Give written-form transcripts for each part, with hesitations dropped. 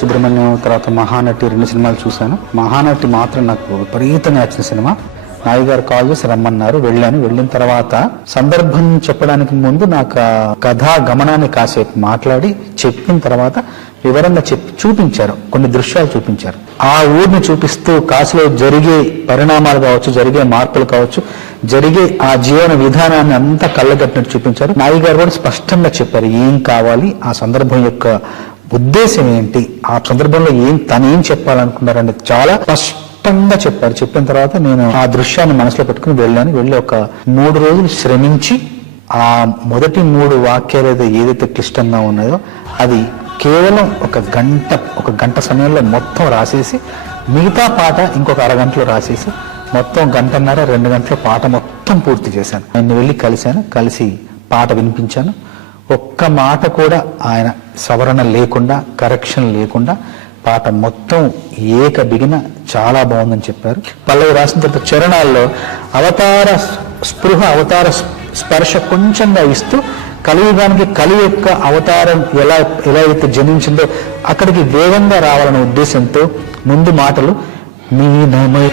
సుబ్రహ్మణ్యం తర్వాత మహానటి 2 సినిమాలు చూశాను. మహానటి మాత్రం నాకు విపరీతంగా నచ్చిన సినిమా. నాయుడు గారు కాల్ చేసి రమ్మన్నారు, వెళ్ళాను. వెళ్ళిన తర్వాత సందర్భం చెప్పడానికి ముందు నాకు కథా గమనాన్ని కాసేపు మాట్లాడి చెప్పిన తర్వాత వివరంగా చూపించారు, కొన్ని దృశ్యాలు చూపించారు. ఆ ఊరిని చూపిస్తూ కాశీలో జరిగే పరిణామాలు కావచ్చు, జరిగే మార్పులు కావచ్చు, జరిగే ఆ జీవన విధానాన్ని అంతా కళ్ళగట్టినట్టు చూపించారు. నాయుడు గారు కూడా స్పష్టంగా చెప్పారు ఏం కావాలి, ఆ సందర్భం యొక్క ఉద్దేశం ఏంటి, ఆ సందర్భంలో తనేం చెప్పాలనుకున్నారని చాలా స్పష్టంగా చెప్పారు. చెప్పిన తర్వాత నేను ఆ దృశ్యాన్ని మనసులో పెట్టుకుని వెళ్ళాను. వెళ్ళి ఒక 3 రోజులు శ్రమించి ఆ మొదటి 3 వాక్యాలు ఏదైతే క్లిష్టంగా ఉన్నాయో అది కేవలం ఒక గంట సమయంలో మొత్తం రాసేసి, మిగతా పాట ఇంకొక అరగంటలో రాసేసి మొత్తం 1.5-2 గంటల పాట మొత్తం పూర్తి చేశాను. ఆయన వెళ్ళి కలిసి పాట వినిపించాను. ఒక్క మాట కూడా ఆయన సవరణ లేకుండా, కరెక్షన్ లేకుండా పాట మొత్తం బిగిన చాలా బాగుందని చెప్పారు. పల్లవి రాసిన తర్వాత చరణాల్లో అవతార స్పృహ, అవతార స్పర్శ కొంచెంగా ఇస్తూ కలియుగానికి కలి యొక్క అవతారం ఎలా అయితే జనించిందో అక్కడికి వేగంగా రావాలనే ఉద్దేశంతో ముందు మాటలు మీనమై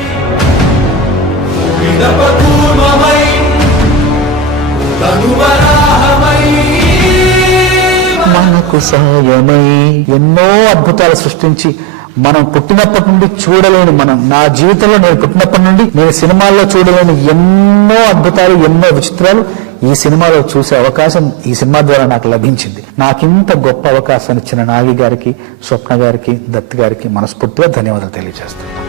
మనకు సాయమై ఎన్నో అద్భుతాలు సృష్టించి మనం పుట్టినప్పటి నుండి చూడలేని, నా జీవితంలో నేను పుట్టినప్పటి నుండి నేను సినిమాల్లో చూడలేని ఎన్నో అద్భుతాలు, ఎన్నో విచిత్రాలు ఈ సినిమాలో చూసే అవకాశం ఈ సినిమా ద్వారా నాకు లభించింది. నాకింత గొప్ప అవకాశాన్ని ఇచ్చిన నాగి గారికి, స్వప్న గారికి, దత్ గారికి మనస్ఫూర్తిగా ధన్యవాదాలు తెలియజేస్తాను.